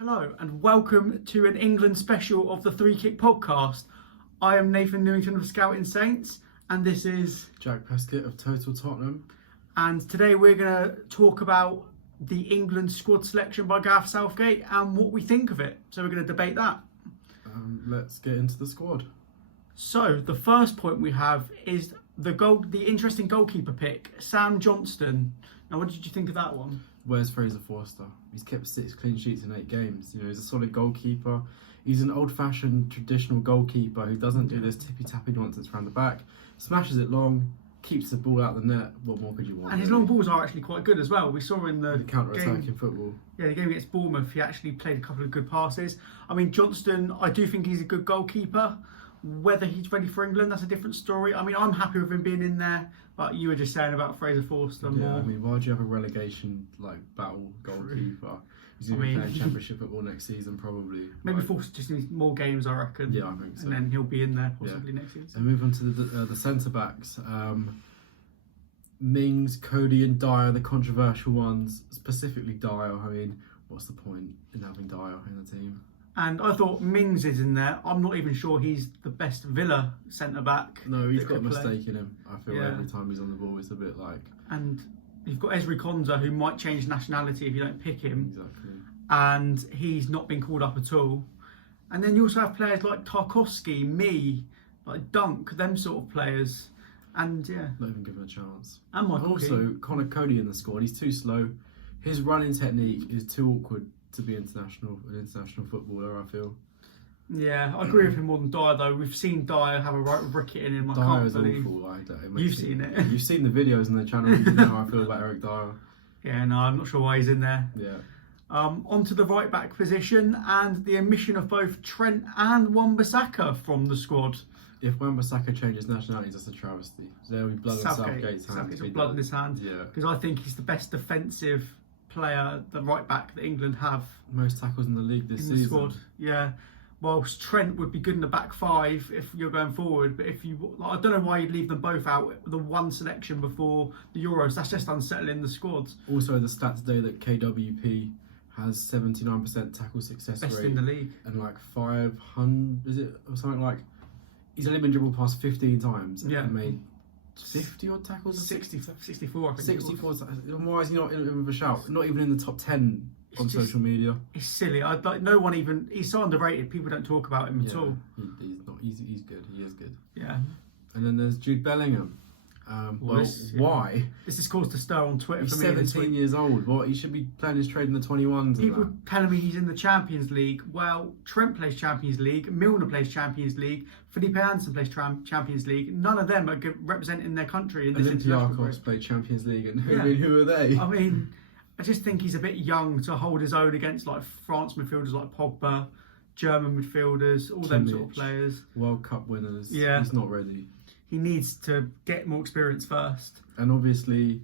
Hello and welcome to an England special of the Three Kick podcast. I am Nathan Newington of Scouting Saints and this is Jack Prescott of Total Tottenham. And today we're going to talk about the England squad selection by Gareth Southgate and what we think of it. So we're going to debate that. Let's get into the squad. So the first point we have is the interesting goalkeeper pick, Sam Johnston. Now what did you think of that one? Where's Fraser Forster? He's kept 6 clean sheets in 8 games. You know, he's a solid goalkeeper. He's an old-fashioned, traditional goalkeeper who doesn't do this tippy-tappy nonsense around the back. Smashes it long, keeps the ball out the net. What more could you want? And his long balls are actually quite good as well. We saw in the counter-attacking football. Yeah, the game against Bournemouth, he actually played a couple of good passes. I mean, Johnston, I do think he's a good goalkeeper. Whether he's ready for England, that's a different story. I mean, I'm happy with him being in there, but you were just saying about Fraser Forster more. I mean, why do you have a relegation battle goalkeeper? He's going to be playing Championship football next season, probably. Maybe Forster just needs more games, I reckon. Yeah, I think so. And then he'll be in there possibly next season. And move on to the centre backs. Mings, Cody, and Dyer, the controversial ones. Specifically Dyer. I mean, what's the point in having Dyer in the team? And I thought Mings is in there. I'm not even sure he's the best Villa centre-back. No, he's got a mistake in him. I feel every time he's on the ball, it's a bit like... And you've got Ezri Konsa, who might change nationality if you don't pick him. Exactly. And he's not been called up at all. And then you also have players like Tarkowski, like Dunk, them sort of players. And yeah. Not even given a chance. And Michael Also, Keane. Connor Cody in the squad. He's too slow. His running technique is too awkward to be an international footballer, I feel. Yeah, I agree with him more than Dyer though. We've seen Dyer have a right ricket in him. Dyer is awful. You've seen it. You've seen the videos on the channel. You know how I feel about Eric Dyer. Yeah, no, I'm not sure why he's in there. Yeah. Onto the right back position and the omission of both Trent and Wan-Bissaka from the squad. If Wan-Bissaka changes nationalities, that's a travesty. There will be blood in Southgate's hand. Southgate's got blood in his hand. Yeah. Because I think he's the best defensive player, the right back that England have. Most tackles in the league this season. The squad, yeah. Whilst Trent would be good in the back 5 if you're going forward, but if you, I don't know why you'd leave them both out. The one selection before the Euros, that's just unsettling the squads. Also, the stat today that KWP has 79% tackle success rate. Best in the league. And like 500, is it, or something like, he's only been dribbled past 15 times and made 50 odd tackles? 64, I think. 64. Why is he not in with a shout? Not even in the top 10 on social media. It's silly. No one even. He's so underrated. People don't talk about him at all. He's good. He is good. Yeah. And then there's Jude Bellingham. Why? This has caused a stir on Twitter. He's for me 17 years old. What? He should be playing his trade in the 21s. People telling me he's in the Champions League. Well, Trent plays Champions League. Milner plays Champions League. Felipe Anderson plays Champions League. None of them are representing their country in this international race. Olympiacos play Champions League, and who are they? I mean, I just think he's a bit young to hold his own against like France midfielders like Pogba, German midfielders, all them sort of players. World Cup winners. Yeah. He's not ready. He needs to get more experience first. And obviously,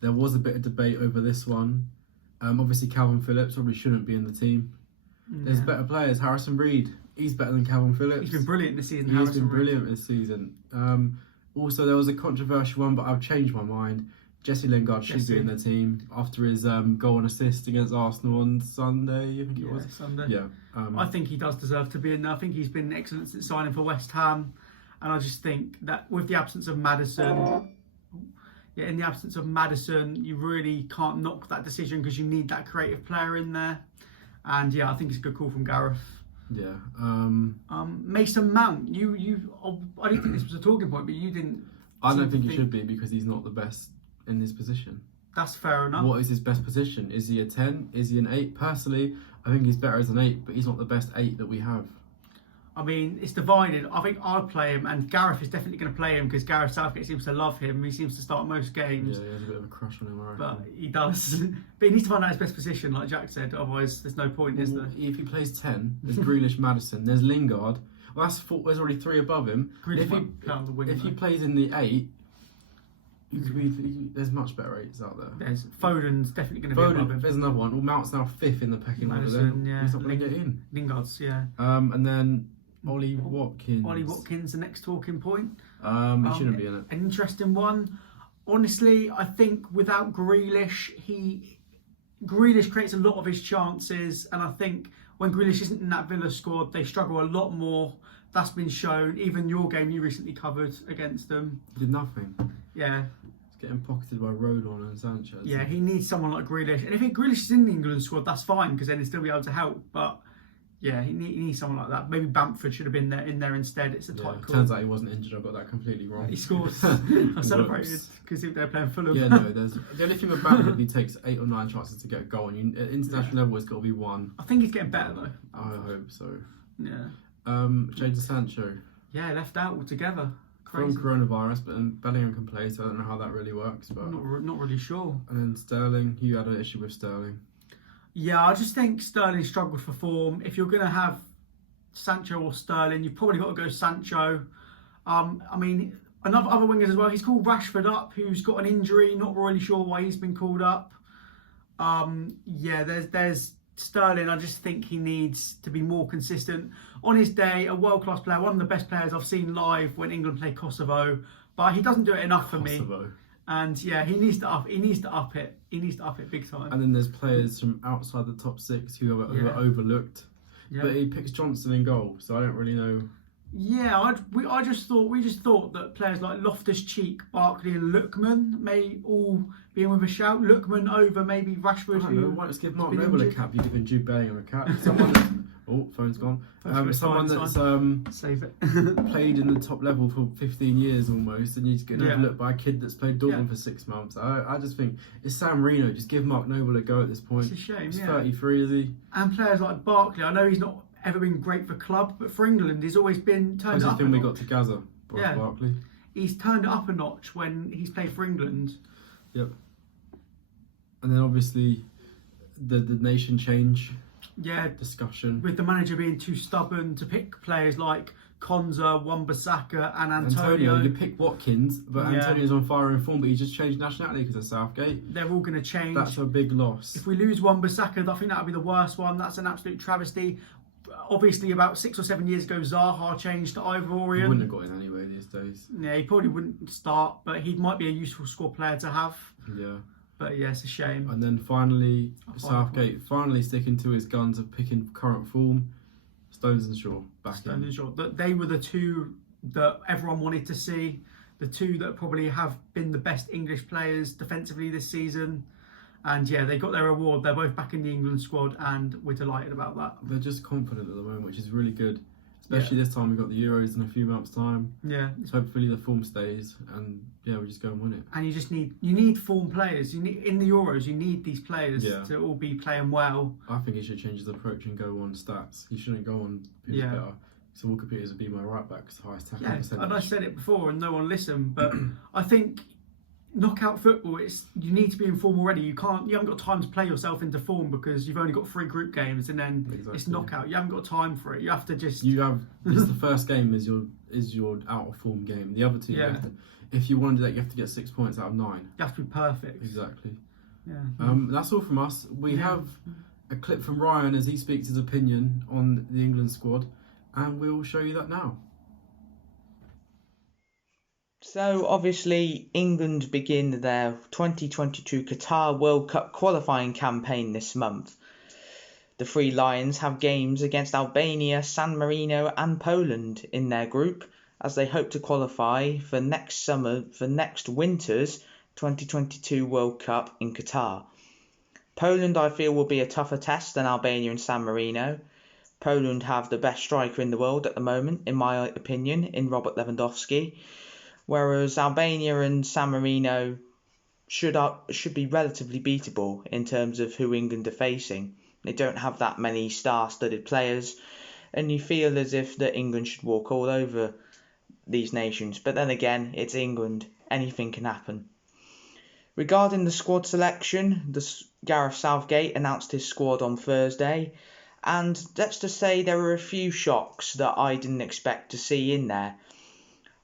there was a bit of debate over this one. Obviously, Calvin Phillips probably shouldn't be in the team. There's better players. Harrison Reed, he's better than Calvin Phillips. He's been brilliant this season. He's been brilliant this season. Also, there was a controversial one, but I've changed my mind. Jesse Lingard should be in the team after his goal and assist against Arsenal on Sunday, I think it was. Sunday. Yeah. I think he does deserve to be in there. I think he's been excellent since signing for West Ham. And I just think that with the absence of Maddison, in the absence of Maddison, you really can't knock that decision because you need that creative player in there. And I think it's a good call from Gareth. Yeah. Mason Mount, I didn't think this was a talking point, but you didn't. I don't think he should be because he's not the best in his position. That's fair enough. What is his best position? Is he a 10? Is he an 8? Personally, I think he's better as an 8, but he's not the best 8 that we have. I mean, it's divided. I think I'd play him, and Gareth is definitely going to play him because Gareth Southgate seems to love him. He seems to start most games. Yeah, he has a bit of a crush on him, I reckon. But he does. But he needs to find out his best position, like Jack said. Otherwise, there's no point, is there? If he plays 10, there's Grealish, Maddison, there's Lingard. Well, that's 4, there's already 3 above him. If he plays in the 8, there's much better 8s out there. There's Foden's definitely going to be above him. There's another one. Well, Mount's now 5th in the pecking order. He's not going to get in. Lingard's, and then Ollie Watkins. Ollie Watkins, the next talking point. He shouldn't be in it. An interesting one. Honestly, I think without Grealish, Grealish creates a lot of his chances, and I think when Grealish isn't in that Villa squad, they struggle a lot more. That's been shown. Even your game you recently covered against them. He did nothing. Yeah. He's getting pocketed by Rodon and Sanchez. Yeah, he needs someone like Grealish. And if Grealish is in the England squad, that's fine, because then he'll still be able to help. But yeah, he needs someone like that. Maybe Bamford should have been in there instead. It's a tight call. Turns out he wasn't injured. I got that completely wrong. He scored. I celebrated because they were playing Fulham. Yeah, no. The only thing with Bamford, he takes 8 or 9 chances to get a goal. And at international level, it's got to be 1. I think he's getting better though. I hope so. Yeah. Jadon Sancho. Yeah, left out altogether. Crazy. From coronavirus, but Bellingham can play, so I don't know how that really works. But I'm not really sure. And then Sterling, you had an issue with Sterling. Yeah, I just think Sterling struggled for form. If you're going to have Sancho or Sterling, you've probably got to go Sancho. I mean, other wingers as well. He's called Rashford up, who's got an injury. Not really sure why he's been called up. Yeah, there's Sterling. I just think he needs to be more consistent. On his day, a world-class player, one of the best players I've seen live when England play Kosovo. But he doesn't do it enough for me. And yeah, he needs to up it. He needs to up it big time. And then there's players from outside the top 6 who are overlooked. Yeah. But he picks Johnson in goal, so I don't really know. Yeah, we just thought that players like Loftus-Cheek, Barkley, and Lookman may all be in with a shout. Lookman over maybe Rashford. I don't know. Why not give Mark Noble a cap? You're giving Jude Bellingham a cap. Someone. Oh, phone's gone. Someone that's save it. played in the top level for 15 years almost, and you're getting overlooked by a kid that's played Dortmund for 6 months. I just think it's San Marino. Just give Mark Noble a go at this point. It's a shame. He's 33, is he? And players like Barkley. I know he's not ever been great for club, but for England, he's always been turned up. We got to Gaza. Barkley. He's turned it up a notch when he's played for England. Yep. And then obviously the nation change. Discussion with the manager being too stubborn to pick players like Konza, Wan-Bissaka and Antonio. You pick Watkins, but Antonio's on fire in form, but he just changed nationality because of Southgate. They're all going to change. That's a big loss. If we lose Wan-Bissaka, I think that would be the worst one. That's an absolute travesty. Obviously, about 6 or 7 years ago, Zaha changed to Ivorian. He wouldn't have got in anyway these days. Yeah, he probably wouldn't start, but he might be a useful squad player to have. Yeah. But yeah, it's a shame. And then finally, Southgate finally sticking to his guns of picking current form. Stones and Shaw back in. And Shaw. They were the two that everyone wanted to see. The two that probably have been the best English players defensively this season. And yeah, they got their reward. They're both back in the England squad, and we're delighted about that. They're just confident at the moment, which is really good. Especially this time, we've got the Euros in a few months' time. Yeah. So hopefully the form stays, and we just go and win it. And you need form players. You need in the Euros. You need these players to all be playing well. I think he should change his approach and go on stats. He shouldn't go on who's better. So Walker Peters would be my right back, highest tackling percentage. And I said it before, and no one listened. But I think knockout football, you need to be in form already. You haven't got time to play yourself into form because you've only got 3 group games, and then it's knockout. You haven't got time for it. You have to just. It's the first game is your out of form game. The other two, if you want to do that, you have to get 6 points out of 9. You have to be perfect. Exactly. Yeah. That's all from us. We have a clip from Ryan as he speaks his opinion on the England squad, and we'll show you that now. So obviously England begin their 2022 Qatar World Cup qualifying campaign this month. The Three Lions have games against Albania, San Marino and Poland in their group as they hope to qualify for next winter's 2022 World Cup in Qatar. Poland, I feel, will be a tougher test than Albania and San Marino. Poland have the best striker in the world at the moment, in my opinion, in Robert Lewandowski. Whereas Albania and San Marino should be relatively beatable in terms of who England are facing. They don't have that many star-studded players, and you feel as if that England should walk all over these nations. But then again, it's England. Anything can happen. Regarding the squad selection, Gareth Southgate announced his squad on Thursday, and let's just say there were a few shocks that I didn't expect to see in there.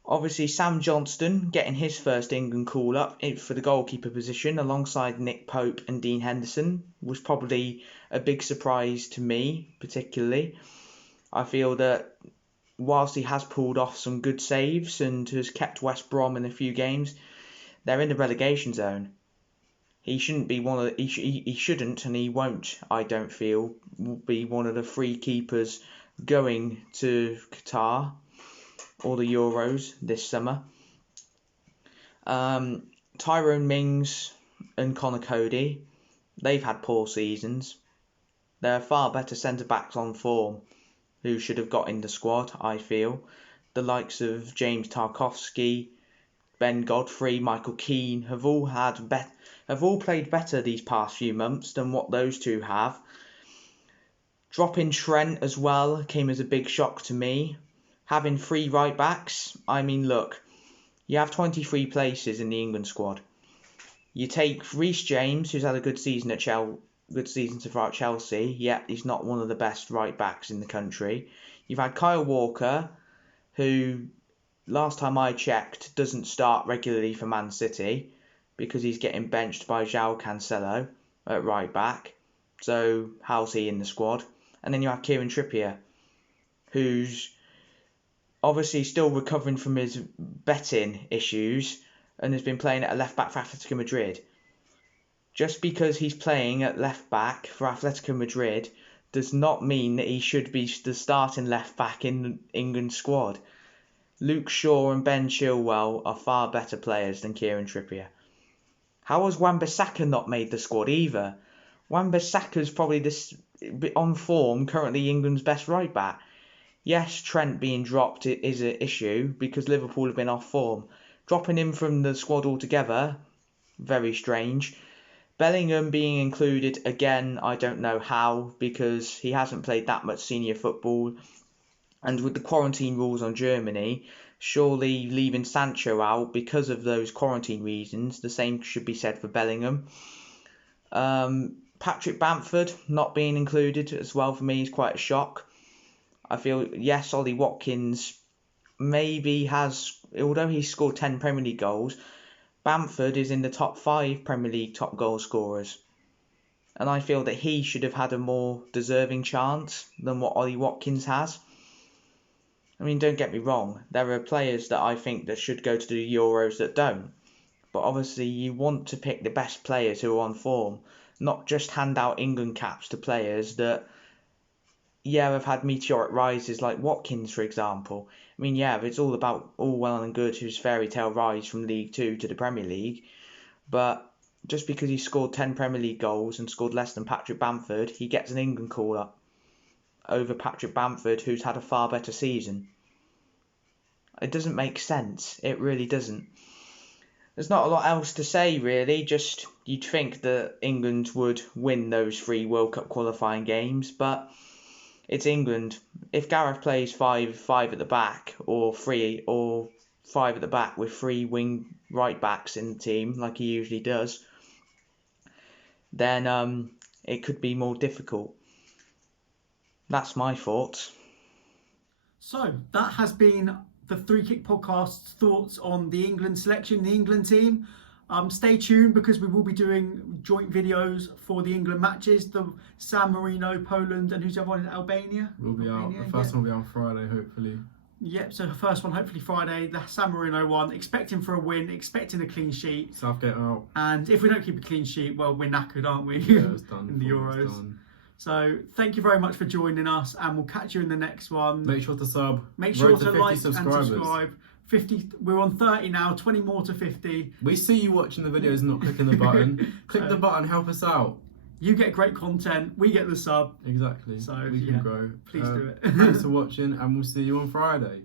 Obviously, Sam Johnston getting his first England call-up for the goalkeeper position alongside Nick Pope and Dean Henderson was probably a big surprise to me, particularly. I feel that whilst he has pulled off some good saves and has kept West Brom in a few games, they're in the relegation zone. he shouldn't be one of he shouldn't and he won't, I don't feel, be one of the 3 keepers going to Qatar or the Euros this summer. Tyrone Mings and Connor Cody, they've had poor seasons. They're far better centre-backs on form who should have got in the squad, I feel. The likes of James Tarkowski, Ben Godfrey, Michael Keane have all played better these past few months than what those two have. Dropping Trent as well came as a big shock to me. Having 3 right backs, I mean, look, you have 23 places in the England squad. You take Reece James, who's had a good season at so far at Chelsea, yet he's not one of the best right backs in the country. You've had Kyle Walker, who, last time I checked, doesn't start regularly for Man City because he's getting benched by João Cancelo at right back. So how's he in the squad? And then you have Kieran Trippier, who's obviously still recovering from his betting issues and has been playing at left back for Atletico Madrid. Just because he's playing at left back for Atletico Madrid does not mean that he should be the starting left back in the England squad. Luke Shaw and Ben Chilwell are far better players than Kieran Trippier. How has Wan-Bissaka not made the squad either? Wan-Bissaka's probably on form currently England's best right back. Yes, Trent being dropped is an issue because Liverpool have been off form. Dropping him from the squad altogether, very strange. Bellingham being included, again, I don't know how, because he hasn't played that much senior football. And with the quarantine rules on Germany, surely leaving Sancho out because of those quarantine reasons, the same should be said for Bellingham. Patrick Bamford not being included as well for me is quite a shock. I feel, yes, Ollie Watkins maybe has, although he's scored 10 Premier League goals, Bamford is in the top 5 Premier League top goal scorers. And I feel that he should have had a more deserving chance than what Ollie Watkins has. I mean, don't get me wrong, there are players that I think that should go to the Euros that don't. But obviously you want to pick the best players who are on form, not just hand out England caps to players that, yeah, have had meteoric rises like Watkins, for example. I mean, yeah, it's all well and good his fairy tale rise from League 2 to the Premier League. But just because he scored 10 Premier League goals and scored less than Patrick Bamford, he gets an England call-up over Patrick Bamford, who's had a far better season. It doesn't make sense. It really doesn't. There's not a lot else to say, really. Just you'd think that England would win those 3 World Cup qualifying games, but it's England. If Gareth plays 5 at the back, or 3 or 5 at the back with 3 wing right backs in the team, like he usually does, then it could be more difficult. That's my thoughts. So that has been the 3 Kick Podcast's thoughts on the England selection, the England team. Stay tuned because we will be doing joint videos for the England matches, the San Marino, Poland, and who's the other one? Albania? Will be out. The first one will be on Friday, hopefully. Yep, so the first one hopefully Friday, the San Marino one, expecting for a win, expecting a clean sheet. Southgate out. And if we don't keep a clean sheet, well, we're knackered, aren't we? Yeah, it's done. In the Euros. So thank you very much for joining us, and we'll catch you in the next one. Make sure to sub. Make sure to like and subscribe. 50. We're on 30 now. 20 more to 50. We see you watching the videos, not clicking the button. Click the button. Help us out. You get great content. We get the sub. Exactly. So we can grow. Please do it. Thanks for watching, and we'll see you on Friday.